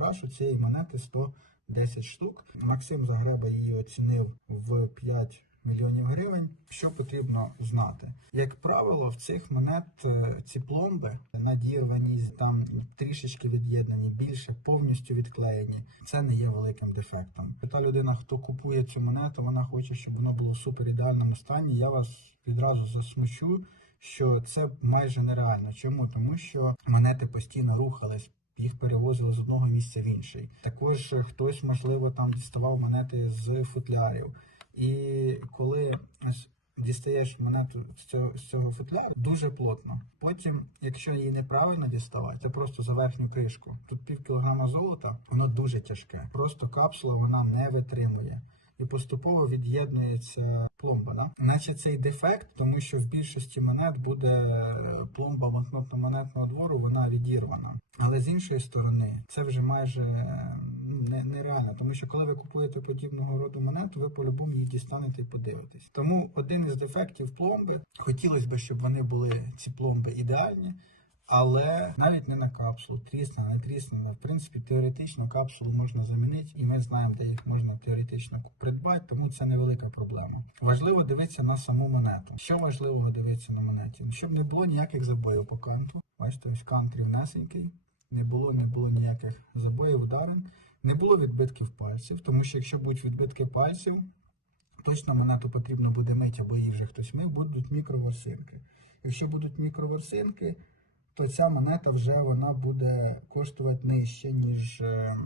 тираж цієї монети 110 штук. Максим Загреба її оцінив в 5 мільйонів гривень. Що потрібно знати? Як правило, в цих монет е, ці пломби надірвані, там трішечки від'єднані, більше повністю відклеєні. Це не є великим дефектом. Та людина, хто купує цю монету, вона хоче, щоб воно було в супер ідеальному стані. Я вас відразу засмучу, що це майже нереально. Чому? Тому що монети постійно рухались. Їх перевозили з одного місця в інший. Також хтось, можливо, там діставав монети з футлярів. І коли дістаєш монету з цього, з цього футляру, дуже плотно. Потім, якщо її неправильно діставати, це просто за верхню кришку. Тут пів кілограма золота, воно дуже тяжке. Просто капсула вона не витримує. І поступово від'єднується пломба. Да? Наче цей дефект, тому що в більшості монет буде е, пломба банкнотно-монетного двору, вона відірвана. Але з іншої сторони, це вже майже ну, не, нереально, тому що коли ви купуєте подібного роду монету, ви по-любому її дістанете і подивитесь. Тому один із дефектів пломби хотілося б, щоб вони були ці пломби ідеальні. Але навіть не на капсулу, тріснена, не тріснена. В принципі, теоретично капсулу можна замінити, і ми знаємо, де їх можна теоретично придбати, тому це невелика проблема. Важливо дивитися на саму монету. Що важливого дивитися на монеті? Щоб не було ніяких забоїв по канту. Бачите, ось кант рівнесенький. Не було, не було ніяких забоїв, ударин, не було відбитків пальців, тому що якщо будуть відбитки пальців, точно монету потрібно буде мити, або її вже хтось мив, будуть мікроворсинки. Якщо будуть мікроворсинки, то ця монета вже вона буде коштувати нижче, ніж е,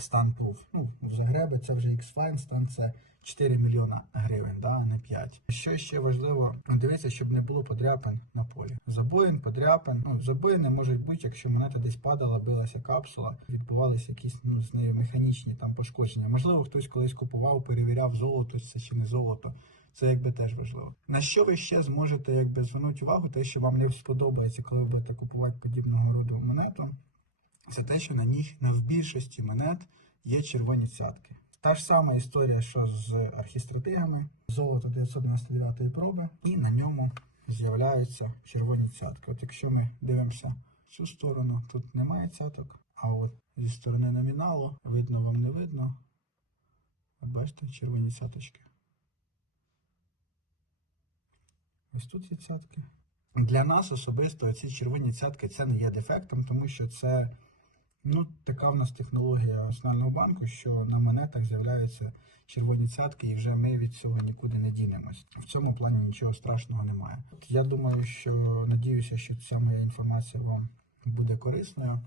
стан Proof. Ну, в Загребі це вже X-Fine, стан це 4 мільйона гривень, да, а не 5. Що ще важливо, дивитися, щоб не було подряпин на полі. Забоїн, подряпин. Ну, забоїни можуть бути, якщо монета десь падала, билася капсула, відбувалися якісь ну, з нею механічні там пошкодження. Можливо, хтось колись купував, перевіряв золото, це чи не золото. Це якби теж важливо. На що ви ще зможете якби звернути увагу, те, що вам не сподобається, коли ви будете купувати подібного роду монету, це те, що на них на в більшості монет є червоні цятки. Та ж сама історія, що з архістратигами, золото 999 проби, і на ньому з'являються червоні цятки. От якщо ми дивимося цю сторону, тут немає цяток, а от зі сторони номіналу видно вам не видно. Бачите, червоні цяточки. Ось тут є цятки. Для нас особисто ці червоні цятки це не є дефектом, тому що це ну, така в нас технологія Національного банку, що на монетах з'являються червоні цятки, і вже ми від цього нікуди не дінемось. В цьому плані нічого страшного немає. Я думаю, що надіюся, що ця моя інформація вам буде корисною.